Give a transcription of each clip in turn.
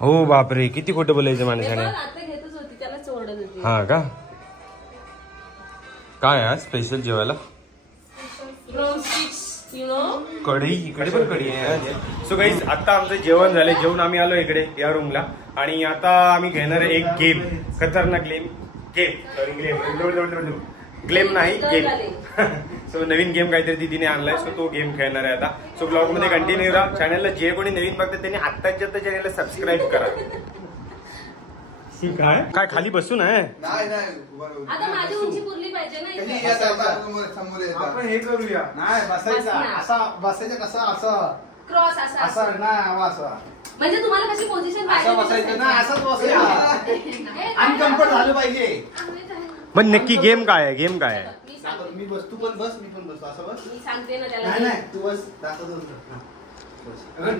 हो बापरे, किती खोटं बोलायचं माणसाने. हा का, काय आज स्पेशल जेवायला? कढी, इकडे पण कढी आहे. सो गाईज, आता आमचं जेवण झालंय. जेवण आम्ही आलो इकडे या रूमला आणि आता आम्ही घेणार आहे एक गेम, खतरनाक गेम नाही गेम. सो नवीन गेम काहीतरी दीदीने आणलाय, सो तो गेम खेळणार आहे आता. सो ब्लॉग मध्ये कंटिन्यू राहा. चॅनलला जे कोणी नवीन बघतात त्यांनी आत्ताच्या चॅनलला सबस्क्राईब करा. काय काय खाली बसून आहे? आता माझी उंची पुरली पाहिजे ना. आपण हे करूया. नाही बसायचा असा, बसायचं कसं असं क्रॉस असं नाही असं. म्हणजे तुम्हाला कशी पोझिशन पाहिजे बसायचं ना, असंच बसायचं. अनकम्फर्ट झालं पाहिजे. पण नक्की गेम काय आहे? गेम काय आहे? मी बस, तू पण बस, मी पण बस. असं बस. मी सांगते ना त्याला. नाही तू बस.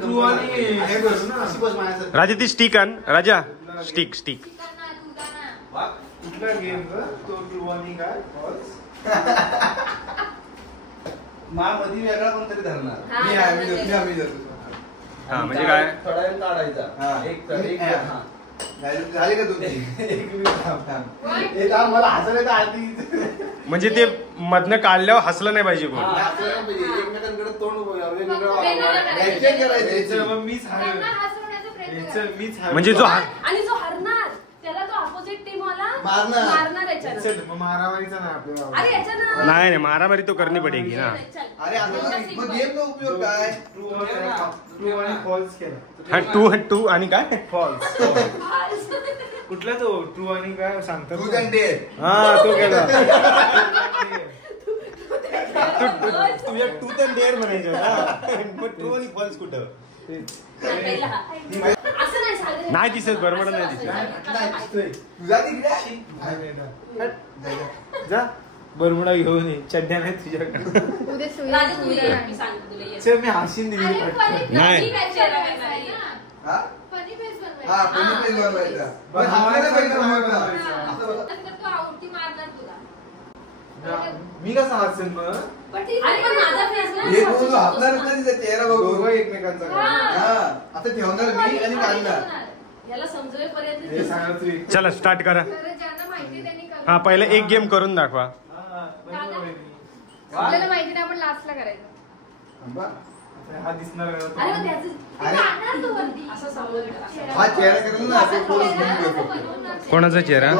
तू आणि हे करू ना, अशी बस माझ्यासाठी. राजा ती स्टिक आण. राजा स्टिक. कुठला गेम तो ट्रू आणि काय मध्ये वेगळा कोणतरी धरणार. हा म्हणजे काय? थोडा वेळ काढायचा. एक झाले का तुझी? मला हसायला आधी. म्हणजे ते मधनं काढल्यावर हसलं नाही पाहिजे कोण. एकमेकांकडे तोंड म्हणजे जो आणि जो हरणार त्याला तो अपोजिट टीम वाला मारणार याच्यानं. मारामारीचा नाही आपल्याला. अरे याच्यानं नाही, मारामारी तो करणी पडेगी ना. अरे मग गेमचा उपयोग काय? ट्रू आणि फॉल्स केला. हा, टू आणि काय फॉल्स. कुठला तो ट्रू आणि काय सांगतात? हा, तो केला. तुझ्या टू तर डेअर म्हणायचं ना. ट्रू आणि फॉल्स कुठं? नाही दिसत, बरोबर नाही दिसत. जा बरमुडा घेऊन ये. चड्ड्या नाही तुझ्याकडे. मी हसीन दिली. नाही मी कसं हसेन मग? चेहरा बघू एकमेकांचा. आता ठेवणार मी आणि काढणार. याला समजवेपर्यंत चला स्टार्ट करा. हा, पहिले एक गेम करून दाखवा. आपल्याला माहिती नाही, आपण लास्टला करायचं. हा दिसणार. कोणाचा चेहरा?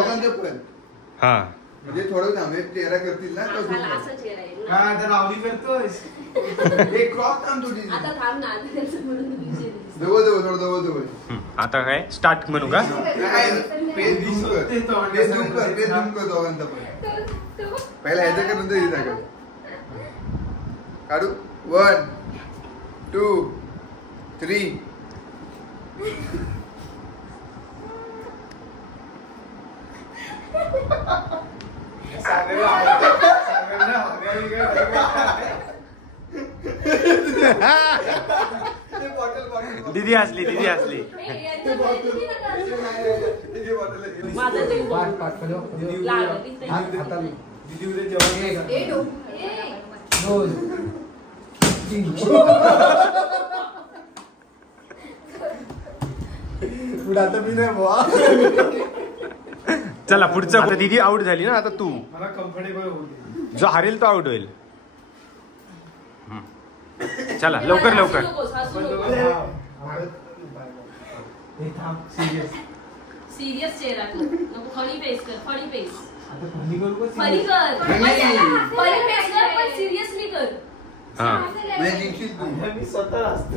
हा, म्हणजे थोडं थांबे चेहरा करतील ना. असं चेहरा आहे. त्याला आवडी करतोस. एक क्रॉस थांब तुझी. आता थांब ना, जवळ. आता काय स्टार्ट म्हणू का? पहिला ह्याचा कर, नंतर हिचा कर. काढू. 1 2 3. दीदी हसली. आता मी नाही बुवा. चला पुढचं. दीदी आउट झाली ना, आता तू. मला कम्फर्टेबल होईल. जो हारेल तो आउट होईल. चला लवकर. सिरियस चेहरा नको. फनी फेस कर. Funny face. आता फनी करू का? फनी कर. फनी फेस कर, पण सिरियसली कर. हा, मी स्वतः असतो.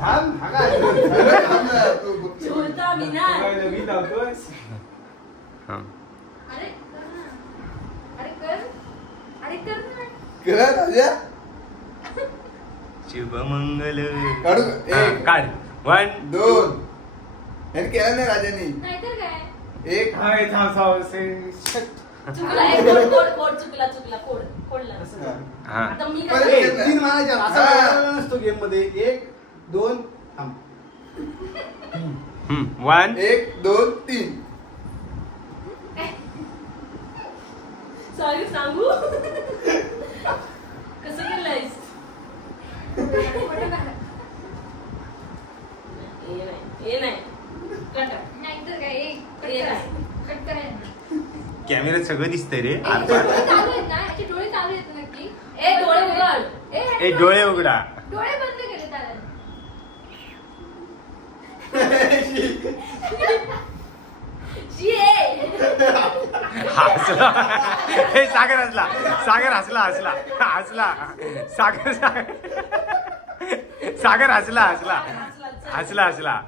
थांब. झोलता मी ना. मी धावतोस. हा. अरे कर ना. शुभमंगल. काढू. काढ. 1 2. हे केलं नाही राजांनी. नाहीतर काय. एक. चुकला. कोडला. हा. आता मी तीन मारायच्या. असा नसतो गेम मध्ये. 1 2 थांब. 1 1 2 3. सॉरी सांगू कसं केलंयस हे नाही कट नाही तर काय कट करायचं कॅमेऱ्यात सगळं दिसतंय रे. डोळे चालू आहेत नक्की. डोळे उघड. डोळे उघडा. डोळे बंद केले त्याला. हसला. सागर हसला. सागर हसला हसला हसला. सागर सागर हसला हसला हसला हसला.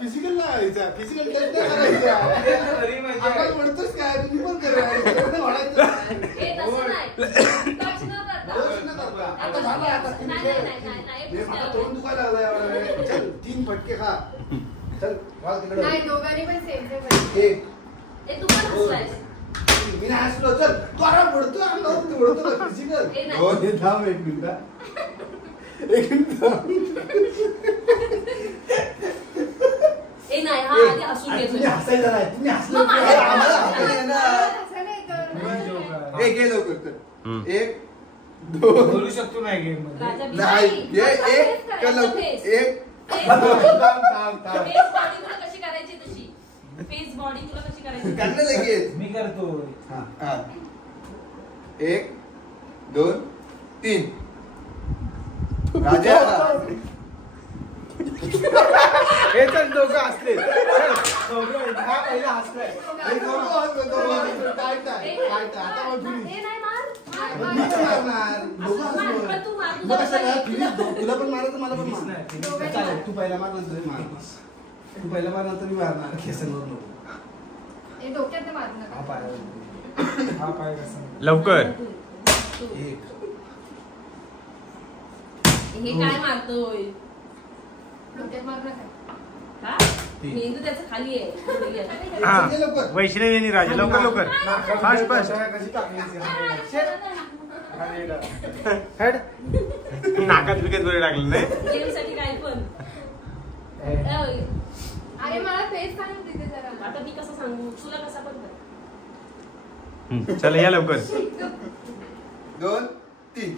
फिजिकल लावायचा फिजिकल टेस्ट नाही करायचा आपण म्हणतोच काय तुम्ही पण करायचं तोंड दुखायला लागलाय चल 3 फटके खा चल नाही दोघांनी पण सेम एक तू पण हसलायस मी नाही हसलो चल तू आराम पडतो फिजिकल हो ते थांब एक मिनिट नाही हा आधी हसून घेतोय तुम्ही हसायचं नाही तुम्ही हसलं एक लवकर तर 1 2 बोलू शकतो नाही गेम मध्ये नाही एक कर लवकर एक फेस बॉडी तुला कशी करायची तशी फेस बॉडी तुला कशी करायची करणे लगेच मी करतो. हा 1 2 3 राजा हे चल दोघं असले हा पहिला हसलाय तुला पण मारायचं मला पण मार तू पहिला मार नंतर मार तू पहिला मार नंतर मी मारणार केसांवर नको डोक्यात मारू नका हा पाय कसा लवकर. एक हे काय मारतोय डोक्यात मारू नका हा मेंदू त्याचा खाली आहे हा वैष्णवी आणि राजा लवकर लवकर फास्ट फास्ट. कशी टाकली नाकात बिकत बरे टाकलं नाही. गेम साठी काय पण अरे मला फेस सांग तिथे जरा आता मी कसं सांगू तुला कसा पण कर चला या लवकर. 2 3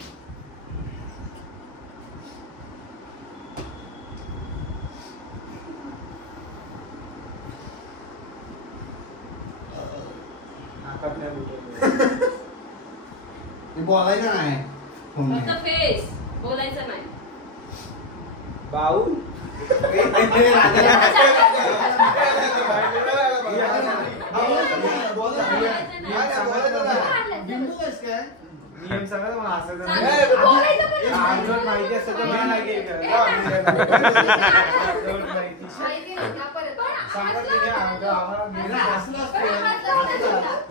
बोलायचं नाही फक्त फेस बोलायचं नाही बाऊ नियम सांगा मला असं माहिती असतं तर मला नाही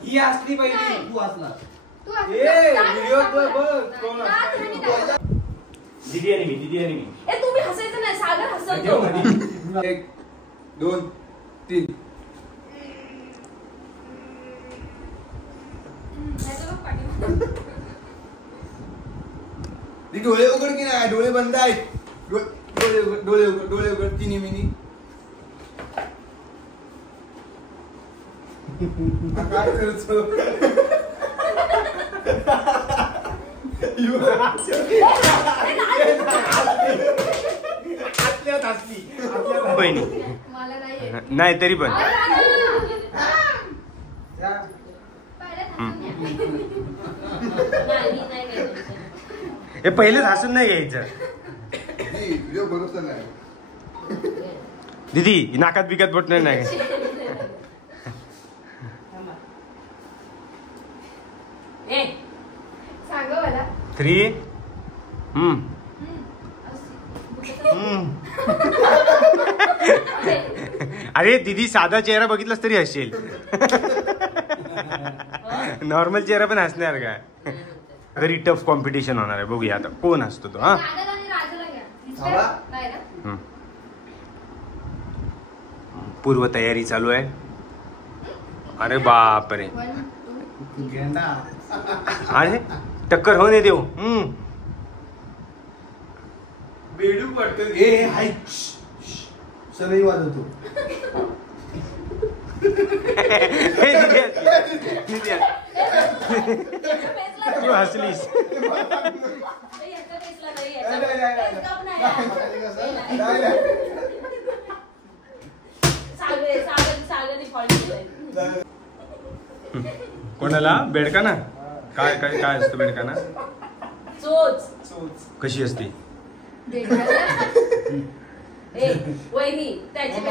ही असली पहिली तू असला व्हिडिओ बघ कोण दीदी आणि मी तुम्ही हसायचं नाही सागर हसतो 1 2 3 डोळे उघड की नाही डोळे बंद आहेत डोळे उघड तिन्ही मिनी काय करतो मला नाही तरी पण हे पहिलेच हसून नाही घ्यायचं. व्हिडिओ भरोसा नाही दीदी नाकात बिकत बटणार नाही. सांग मला 3 अरे दीदी साधा चेहरा बघितलास तरी हसेल. नॉर्मल चेहरा पण हसणार काय. व्हेरी टफ कॉम्पिटिशन होणार आहे. बघूया आता कोण हसतो तो. हा पूर्व तयारी चालू आहे. अरे बापरे अरे टक्कर होणे देऊ. बेडू पडतो. ए हाय सरही वाजवतो. तू हसलीस. कोणाला बेडकाना? काय काय काय असतं बेडकाना? चोच. कशी असते? वहिनी त्याची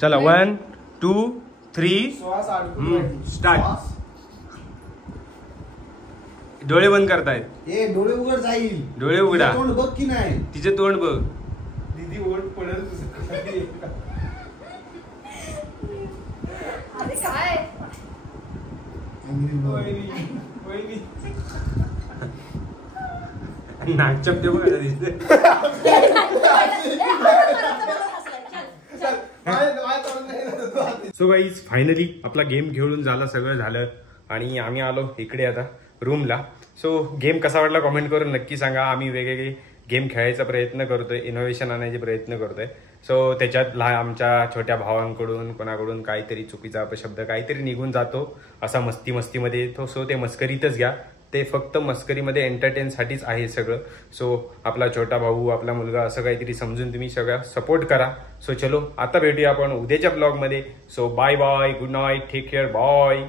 चला 1 2 3 श्वास अडकून स्टार्ट. डोळे बंद करतायत. ए डोळे उघड जाईल. डोळे उघडा. तोंड बघ की नाही. तिचे तोंड बघ. दीदी ओढ पडेल तुझं. अरे काय नागचप दे बघ. सो गाईज फायनली आपला गेम खेळून झाला, सगळं झालं आणि आम्ही आलो इकडे आता रूमला. सो गेम कसा वाटला कमेंट करून नक्की सांगा. आम्ही वेगवेगळे गेम खेळायचा प्रयत्न करतोय, इनोव्हेशन आणायचे प्रयत्न करतोय. सो त्याच्यात आमच्या छोट्या भावांकडून कोणाकडून काहीतरी चुकीचा अपशब्द काहीतरी निघून जातो असा मस्तीमध्ये. तो सो ते मस्करीतच घ्या. ते फक्त मस्करीमध्ये एंटरटेनसाठीच आहे सगळं. सो आपला छोटा भाऊ, आपला मुलगा असं काहीतरी समजून तुम्ही सगळं सपोर्ट करा. सो चलो आता भेटूया आपण उद्याच्या ब्लॉगमध्ये. So bye bye, good night, take care, bye.